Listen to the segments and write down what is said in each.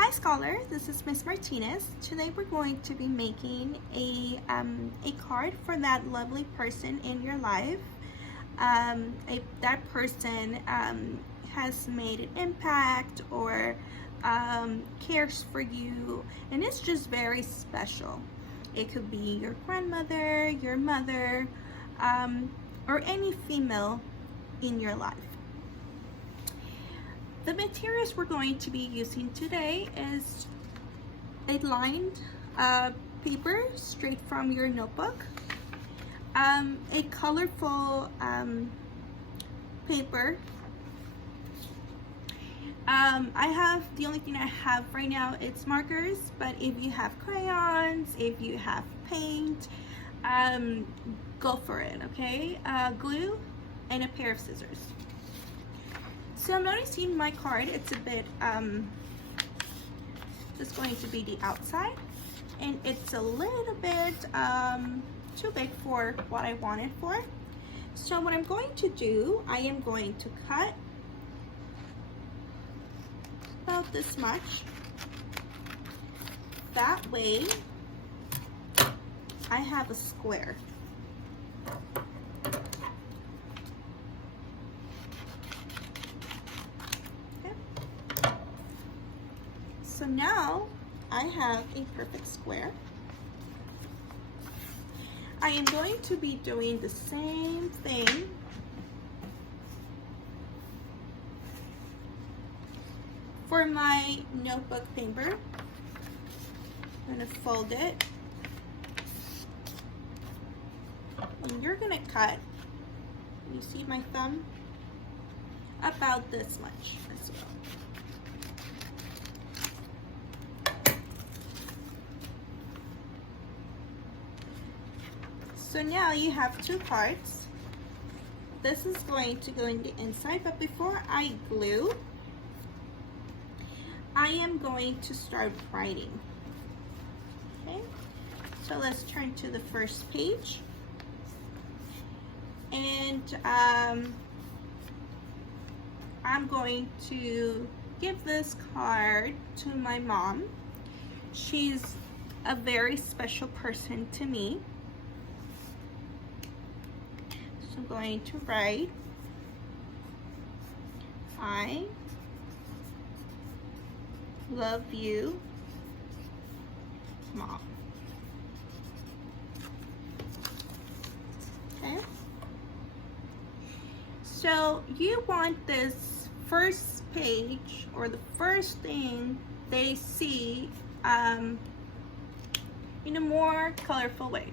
Hi Scholars, this is Miss Martinez. Today we're going to be making a card for that lovely person in your life. That person has made an impact or cares for you, and it's just very special. It could be your grandmother, your mother, or any female in your life. The materials we're going to be using today is a lined paper straight from your notebook, a colorful paper. The only thing I have right now it's markers, but if you have crayons, if you have paint, go for it, okay? Glue and a pair of scissors. So I'm noticing my card, it's a bit, just going to be the outside, and it's a little bit too big for what I want it for. So what I'm going to do, I am going to cut about this much. That way, I have a square. So now I have a perfect square. I am going to be doing the same thing for my notebook paper. I'm going to fold it, and you're going to cut, you see my thumb, about this much as well. So now you have two parts. This is going to go in the inside, but before I glue, I am going to start writing. Okay, so let's turn to the first page. And I'm going to give this card to my mom. She's a very special person to me. I'm going to write, I love you, Mom. Okay? So you want this first page, or the first thing they see, in a more colorful way.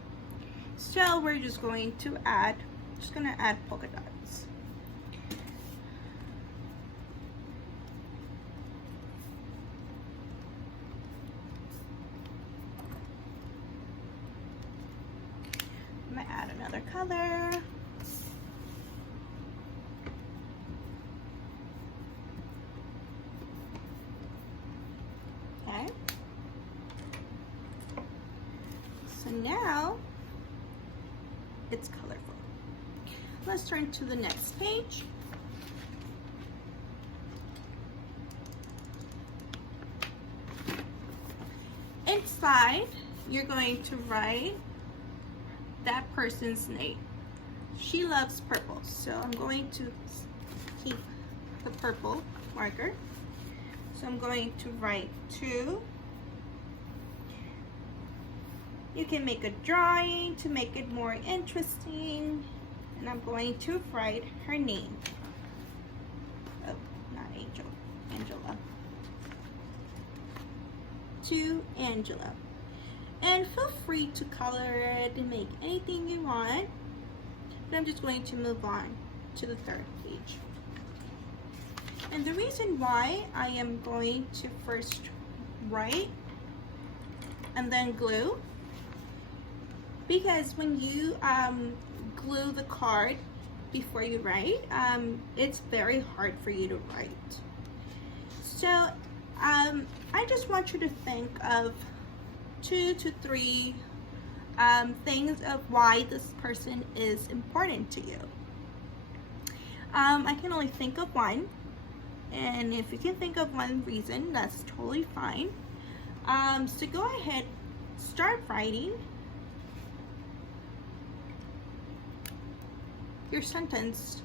So we're just going to add polka dots. I'm gonna add another color. Okay. So now it's colorful. Let's turn to the next page. Inside, you're going to write that person's name. She loves purple, so I'm going to keep the purple marker. So I'm going to write to. You can make a drawing to make it more interesting. And I'm going to write her name. Oh, not Angel, Angela. To Angela. And feel free to color it and make anything you want. But I'm just going to move on to the third page. And the reason why I am going to first write and then glue, because when you glue the card before you write, it's very hard for you to write. So I just want you to think of 2 to 3 things of why this person is important to you. I can only think of one, And if you can think of one reason, that's totally fine. So go ahead, start writing your sentence.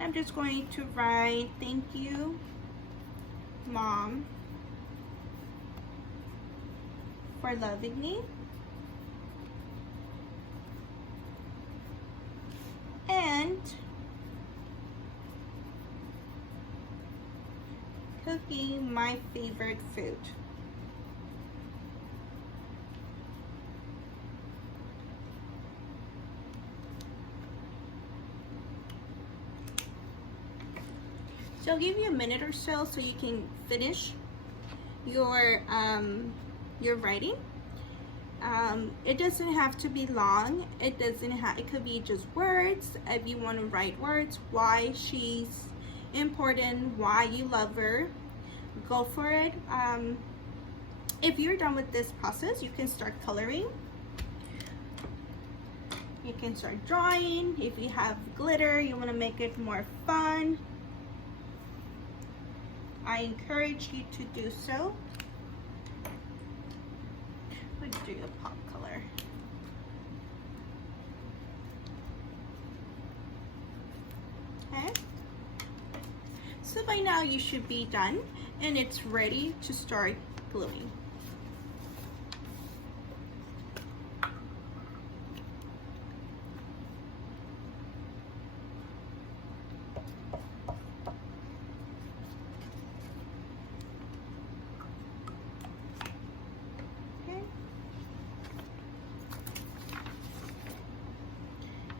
I'm just going to write, thank you, Mom, for loving me. And cooking my favorite food. So I'll give you a minute or so you can finish your writing. It doesn't have to be long. It could be just words. If you want to write words, why she's important, why you love her, go for it. If you're done with this process, you can start coloring. You can start drawing. If you have glitter, you want to make it more fun, I encourage you to do so. Let's do the pop color. Okay. So by now you should be done and it's ready to start gluing.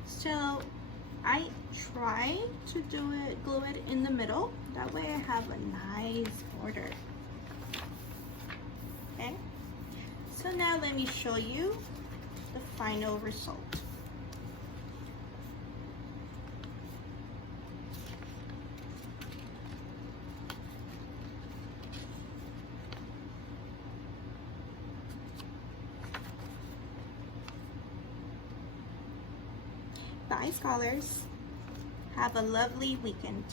So I try to glue it in the middle. That way I have a nice border. Okay. So now let me show you the final result. Bye, scholars. Have a lovely weekend.